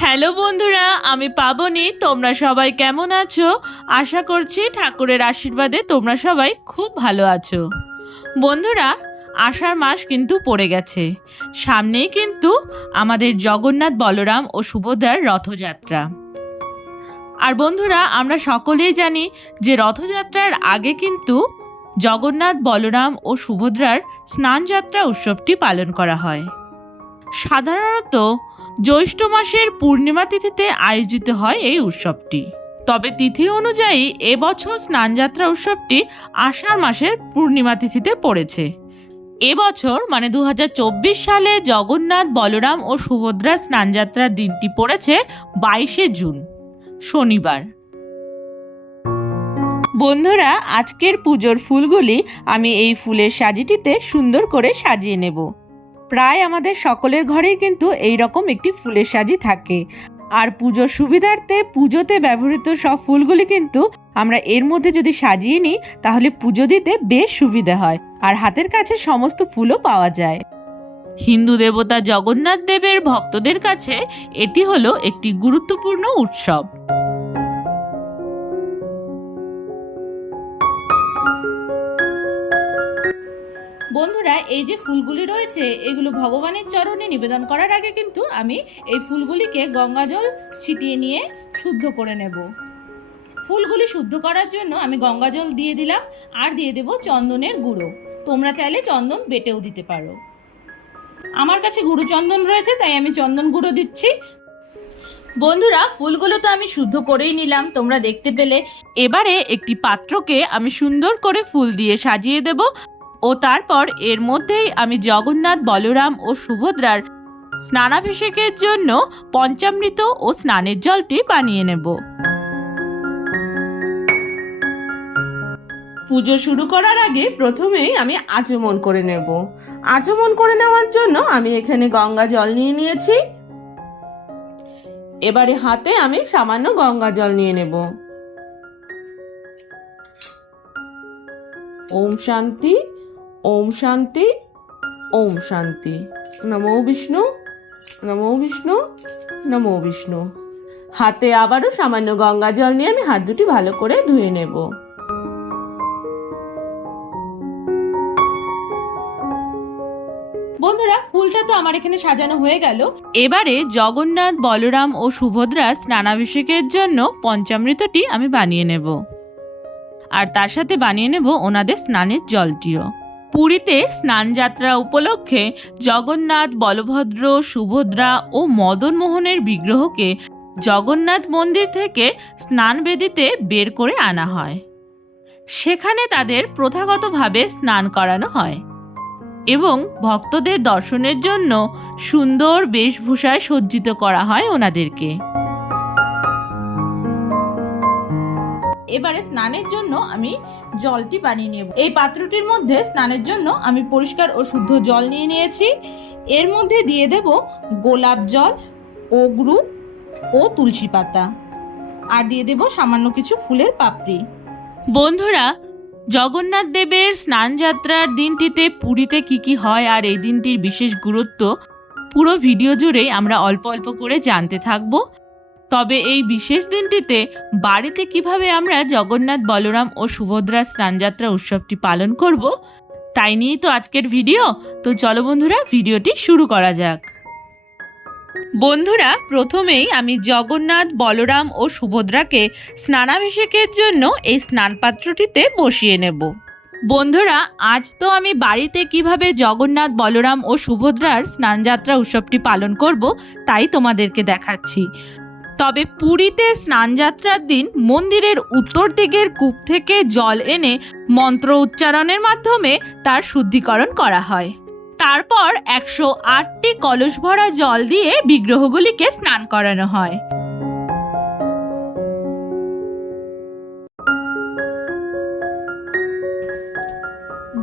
Hello বন্ধুরা, আমি পাবনি। তোমরা সবাই কেমন আছো? আশা করছি ঠাকুরের আশীর্বাদে তোমরা সবাই খুব ভালো আছো। বন্ধুরা, আষাঢ় মাস কিন্তু পড়ে গেছে। সামনেই কিন্তু আমাদের জগন্নাথ, বলরাম ও সুভদ্রার রথযাত্রা। আর বন্ধুরা, আমরা সকলেই জানি যে রথযাত্রার আগে কিন্তু জগন্নাথ, বলরাম ও সুভদ্রার স্নানযাত্রা উৎসবটি পালন করা হয়। সাধারণত জ্যৈষ্ঠ মাসের পূর্ণিমা তিথিতে আয়োজিত হয় এই উৎসবটি। তবে তিথি অনুযায়ী এবছর স্নানযাত্রা উৎসবটি আষাঢ় মাসের পূর্ণিমা তিথিতে পড়েছে। এবছর মানে 2024 সালে জগন্নাথ, বলরাম ও সুভদ্রার স্নানযাত্রার দিনটি পড়েছে 22শে জুন, শনিবার। বন্ধুরা, আজকের পুজোর ফুলগুলি আমি এই ফুলের সাজিটিতে সুন্দর করে সাজিয়ে নেব। প্রায় আমাদের সকলের ঘরেই কিন্তু এই রকম একটি ফুলের সাজি থাকে। আর পুজোর সুবিধার্থে পুজোতে ব্যবহৃত সব ফুলগুলি কিন্তু আমরা এর মধ্যে যদি সাজিয়ে নিই তাহলে পুজো দিতে বেশ সুবিধা হয়, আর হাতের কাছে সমস্ত ফুলও পাওয়া যায়। হিন্দু দেবতা জগন্নাথ দেবের ভক্তদের কাছে এটি হলো একটি গুরুত্বপূর্ণ উৎসব। বন্ধুরা, এই যে ফুলগুলি রয়েছে এগুলো ভগবানের চরণে নিবেদন করার আগে কিন্তু আমি এই ফুলগুলিকে গঙ্গা জল ছিটিয়ে নিয়ে শুদ্ধ করে নেব। ফুলগুলি শুদ্ধ করার জন্য আমি গঙ্গা জল দিয়ে দিলাম, আর দিয়ে দেব চন্দনের গুঁড়ো। তোমরা চাইলে চন্দন বেটেও দিতে পারো। আমার কাছে গুঁড়ো চন্দন রয়েছে তাই আমি চন্দন গুঁড়ো দিচ্ছি। বন্ধুরা, ফুলগুলো তো আমি শুদ্ধ করেই নিলাম, তোমরা দেখতে পেলে। এবারে একটি পাত্রকে আমি সুন্দর করে ফুল দিয়ে সাজিয়ে দেব ও তারপর এর মধ্যেই আমি জগন্নাথ, বলরাম ও সুভদ্রার স্নানাভিষেকের জন্য পঞ্চামৃত ও স্নানের জলটি বানিয়ে নেব। পুজো শুরু করার আগে প্রথমেই আমি আচমন করে নেব। আচমন করে নেওয়ার জন্য আমি এখানে গঙ্গা জল নিয়ে নিয়েছি। এবারে হাতে আমি সামান্য গঙ্গা জল নিয়ে নেব। ওম শান্তি, ওম শান্তি, ওম শান্তি। নমো বিষ্ণু, নমো বিষ্ণু, নমো বিষ্ণু। হাতে আবারও সামান্য গঙ্গা জল নিয়ে আমি হাত দুটি ভালো করে ধুয়ে নেব। বন্ধুরা, ফুলটা তো আমার এখানে সাজানো হয়ে গেল। এবারে জগন্নাথ, বলরাম ও সুভদ্রা স্নানাভিষেকের জন্য পঞ্চামৃতটি আমি বানিয়ে নেব, আর তার সাথে বানিয়ে নেব ওনাদের স্নানের জলটিও। পুরীতে স্নানযাত্রা উপলক্ষে জগন্নাথ, বলভদ্র, সুভদ্রা ও মদন মোহনের বিগ্রহকে জগন্নাথ মন্দির থেকে স্নানবেদিতে বের করে আনা হয়। সেখানে তাদের প্রথাগতভাবে স্নান করানো হয় এবং ভক্তদের দর্শনের জন্য সুন্দর বেশভূষায় সজ্জিত করা হয় ওনাদেরকে। এবারে স্নানের জন্য আমি জলটি বানিয়ে নেব। এই পাত্রটির মধ্যে স্নানের জন্য আমি পরিষ্কার ও শুদ্ধ জল নিয়ে নিয়েছি। এর মধ্যে দিয়ে দেব গোলাপ জল, অগরু ও তুলসী পাতা, আর দিয়ে দেব সামান্য কিছু ফুলের পাপড়ি। বন্ধুরা, জগন্নাথ দেবের স্নানযাত্রার দিনটিতে পুরীতে কি হয় আর এই দিনটির বিশেষ গুরুত্ব পুরো ভিডিও জুড়েই আমরা অল্প অল্প করে জানতে থাকব। তবে এই বিশেষ দিনটিতে বাড়িতে কিভাবে আমরা জগন্নাথ, বলরাম ও সুভদ্রার স্নানযাত্রা উৎসবটি পালন করব তাই নিয়েই তো আজকের ভিডিও। তো চলো বন্ধুরা, ভিডিওটি শুরু করা যাক। বন্ধুরা, প্রথমেই আমি জগন্নাথ, বলরাম ও সুভদ্রাকে স্নানাভিষেকের জন্য এই স্নান পাত্রটিতে বসিয়ে নেব। বন্ধুরা, আজ তো আমি বাড়িতে কিভাবে জগন্নাথ, বলরাম ও সুভদ্রার স্নানযাত্রা উৎসবটি পালন করব তাই তোমাদেরকে দেখাচ্ছি। তবে পুরীতে স্নানযাত্রার দিন মন্দিরের উত্তর দিকের কূপ থেকে জল এনে মন্ত্র উচ্চারণের মাধ্যমে তার শুদ্ধিকরণ করা হয়। তারপর 108টি কলস ভরা জল দিয়ে বিগ্রহগুলিকে স্নান করানো হয়।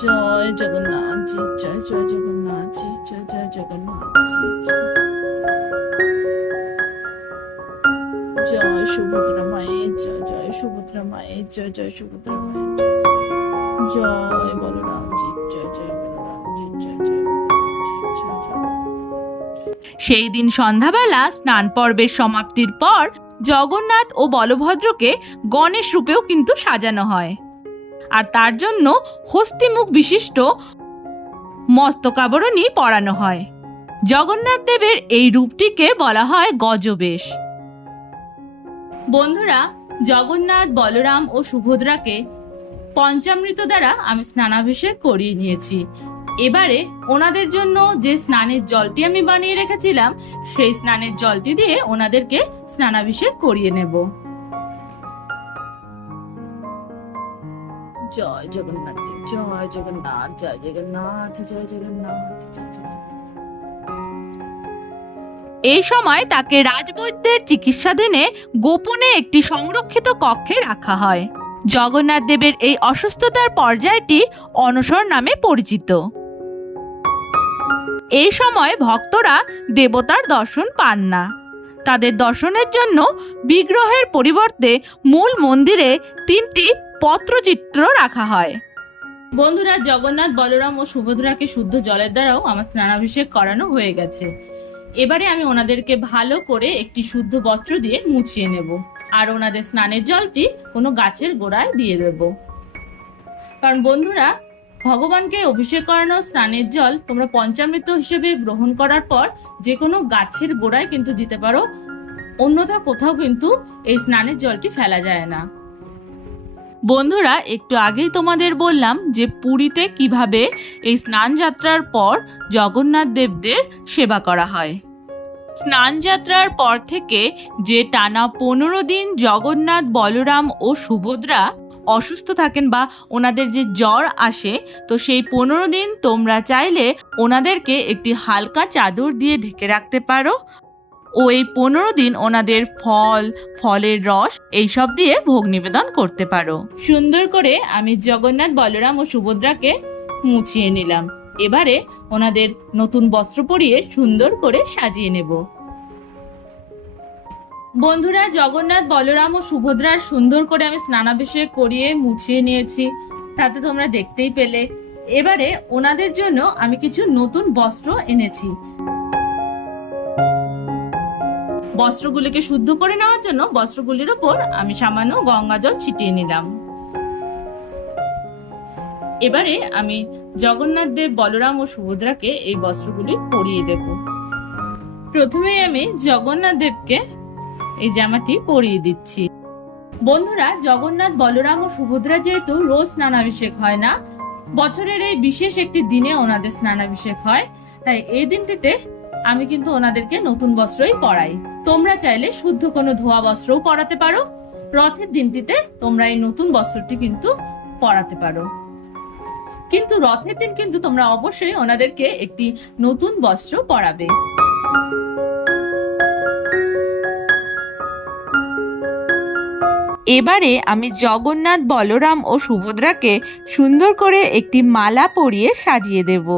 জয় জগন্নাথজি, জয় জয় জগন্নাথজি, জয় জয় জগন্নাথজি। জয় সুভদ্রা মায়ের, জয় জয় সুভদ্রা মায়ের, জয় জয় সুভদ্রা মায়ের, জয় বলরামজি, জয় জয় বলরামজি, জয় জয় বলরামজি, জয় জয়। সেই দিন সন্ধ্যাবেলা স্নান পর্বের সমাপ্তির পর জগন্নাথ ও বলভদ্রকে গণেশ রূপেও কিন্তু সাজানো হয়, আর তার জন্য হস্তিমুখ বিশিষ্ট মস্তকাবরণী পরানো হয়। জগন্নাথ দেবের এই রূপটিকে বলা হয় গজবেশ। বন্ধুরা, জগন্নাথ, বলরাম ও সুভদ্রাকে পঞ্চামৃত দ্বারা আমি স্নানাভিষেক করিয়ে নিয়েছি। এবারে ওনাদের জন্য যে স্নানের জলটি আমি বানিয়ে রেখেছিলাম, সেই স্নানের জলটি দিয়ে ওনাদেরকে স্নানাভিষেক করিয়ে নেব। জয় জগন্নাথ, জয় জগন্নাথ, জয় জগন্নাথ, জয় জগন্নাথ, জয় জগন্নাথ। এই সময় তাকে রাজবৈদ্যের চিকিৎসাধীনে গোপনে একটি সংরক্ষিত কক্ষে রাখা হয়। জগন্নাথ দেবের এই অসুস্থতার পর্যায়টি অনশর নামে পরিচিত। এই সময় ভক্তরা দেবতার দর্শন পান না। তাদের দর্শনের জন্য বিগ্রহের পরিবর্তে মূল মন্দিরে 3টি পত্রচিত্র রাখা হয়। বন্ধুরা, জগন্নাথ, বলরাম ও সুভদ্রাকে শুদ্ধ জলের দ্বারাও আমার স্নানাভিষেক করানো হয়ে গেছে। এবারে আমি ওনাদেরকে ভালো করে একটি শুদ্ধ বস্ত্র দিয়ে মুছিয়ে নেব, আর ওনাদের স্নানের জলটি কোনো গাছের গোড়ায় দিয়ে দেব। কারণ বন্ধুরা, ভগবানকে অভিষেক করানো স্নানের জল তোমরা পঞ্চামৃত হিসেবে গ্রহণ করার পর যে কোনো গাছের গোড়ায় কিন্তু দিতে পারো, অন্যথা কোথাও কিন্তু এই স্নানের জলটি ফেলা যায় না। বন্ধুরা, একটু আগেই তোমাদের বললাম যে পুরীতে কিভাবে এই স্নান যাত্রার পর জগন্নাথ দেবদের সেবা করা হয়। স্নান যাত্রার পর থেকে যে টানা 15 দিন জগন্নাথ, বলরাম ও সুভদ্রা অসুস্থ থাকেন বা ওনাদের যে জ্বর আসে, তো সেই 15 দিন তোমরা চাইলে ওনাদেরকে একটি হালকা চাদর দিয়ে ঢেকে রাখতে পারো ও এই 15 দিন ওনাদের ফল, ফলের রস এইসব দিয়ে ভোগ নিবেদন করতে পারো। সুন্দর করে আমি জগন্নাথ, বলরাম ও সুভদ্রাকে মুছিয়ে নিলাম। এবারে ওনাদের নতুন বস্ত্র পরিয়ে সুন্দর করে সাজিয়ে নেব। বন্ধুরা, জগন্নাথ, বলরাম ও সুভদ্রার সুন্দর করে আমি স্নানাভিষেক করিয়ে মুছিয়ে নিয়েছি, তাতে তোমরা দেখতেই পেলে। এবারে ওনাদের জন্য আমি কিছু নতুন বস্ত্র এনেছি। বস্ত্রগুলিকে শুদ্ধ করে নেওয়ার জন্য বস্ত্রগুলির উপর আমি সামান্য গঙ্গা জল ছিটিয়ে নিলাম। এবারে আমি জগন্নাথ দেব, বলরাম ও সুভদ্রাকে এই বস্ত্রগুলি পরিয়ে দেব। প্রথমে আমি জগন্নাথ দেবকে এই জামাটি পরিয়ে দিচ্ছি। বন্ধুরা, জগন্নাথ, বলরাম ও সুভদ্রা যেহেতু রোজ স্নানাভিষেক হয় না, বছরের এই বিশেষ একটি দিনে ওনাদের স্নানাভিষেক হয়, তাই এই দিনটিতে আমি কিন্তু ওনাদেরকে নতুন বস্ত্রই পরাই। তোমরা চাইলে শুদ্ধ কোনো ধোয়া বস্ত্রও পরাতে পারো। রথের দিনটিতে তোমরা এই নতুন বস্ত্রটি কিন্তু পরাতে পারো, কিন্তু রথের দিন কিন্তু তোমরা অবশ্যই ওনাদেরকে একটি নতুন বস্ত্র পরাবে। এবারে আমি জগন্নাথ, বলরাম ও সুভদ্রাকে সুন্দর করে একটি মালা পরিয়ে সাজিয়ে দেব।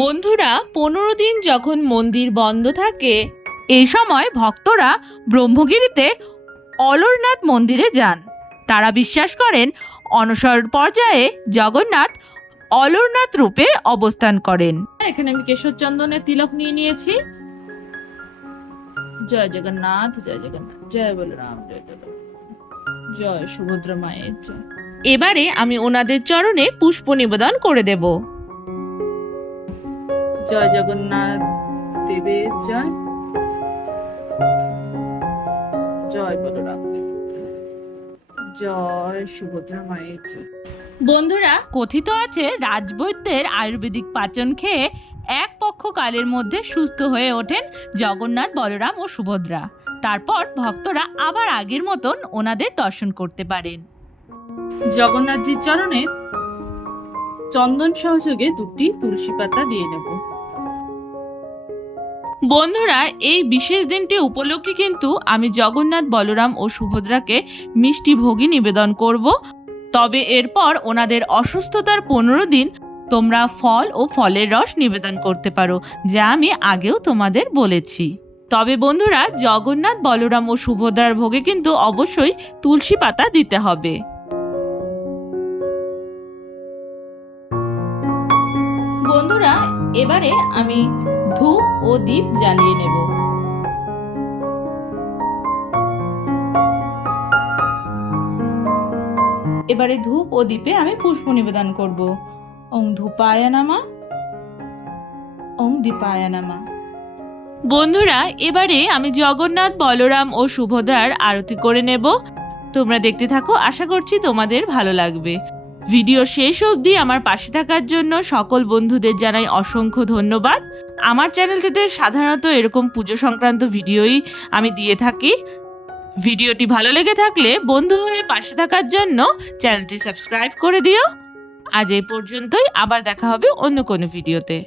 বন্ধুরা, 15 দিন যখন মন্দির বন্ধ থাকে, এই সময় ভক্তরা ব্রহ্মগিরিতে অলরনাথ মন্দিরে যান। তারা বিশ্বাস করেন অনশর পর্যায়ে জগন্নাথ অলরনাথ রূপে অবস্থান করেন। এখানে আমি কেশর চন্দনের তিলক নিয়ে নিয়েছি। জয় জগন্নাথ, জয় জগন্নাথ, জয় বলরাম, জয় বলরাম, জয় সুভদ্রা মায়ের জয়। এবারে আমি ওনাদের চরণে পুষ্প নিবেদন করে দেব। জয় জগন্নাথ দেবের জয়, জয় বলরাম, জয় সুভদ্রা মায়ের জয়। বন্ধুরা, কথিত আছে রাজবৈদ্যের আয়ুর্বেদিক পাচন খেয়ে এক পক্ষ কালের মধ্যে সুস্থ হয়ে ওঠেন জগন্নাথ, বলরাম ও সুভদ্রা। তারপর ভক্তরা আবার আগের মতন ওনাদের দর্শন করতে পারেন। জগন্নাথজির চরণে চন্দন সহযোগে 2টি তুলসী পাতা দিয়ে নেব। বন্ধুরা, এই বিশেষ দিনটি উপলক্ষে কিন্তু আমি জগন্নাথ, বলরাম ও সুভদ্রাকে মিষ্টি ভোগী নিবেদন করব। তবে এরপর ওনাদের অসুস্থতার 15 দিন তোমরা ফল ও ফলের রস নিবেদন করতে পারো, যা আমি আগেও তোমাদের বলেছি। তবে বন্ধুরা, জগন্নাথ, বলরাম ও সুভদ্রার ভোগে কিন্তু অবশ্যই তুলসী পাতা দিতে হবে। এবারে আমি ধূপ ও দীপ জ্বালিয়ে নেব। এবারে ধূপ ও দীপে আমি পুষ্প নিবেদন করব। ওং ধূপায় নমঃ, ওং দীপায় নমঃ। বন্ধুরা, এবারে আমি জগন্নাথ, বলরাম ও সুভদ্রার আরতি করে নেব। তোমরা দেখতে থাকো, আশা করছি তোমাদের ভালো লাগবে। ভিডিও শেষ অবধি আমার পাশে থাকার জন্য সকল বন্ধুদের জানাই অসংখ্য ধন্যবাদ। আমার চ্যানেলটিতে সাধারণত এরকম পুজো সংক্রান্ত ভিডিওই আমি দিয়ে থাকি। ভিডিওটি ভালো লেগে থাকলে বন্ধু হয়ে পাশে থাকার জন্য চ্যানেলটি সাবস্ক্রাইব করে দিও। আজ এই পর্যন্তই, আবার দেখা হবে অন্য কোনো ভিডিওতে।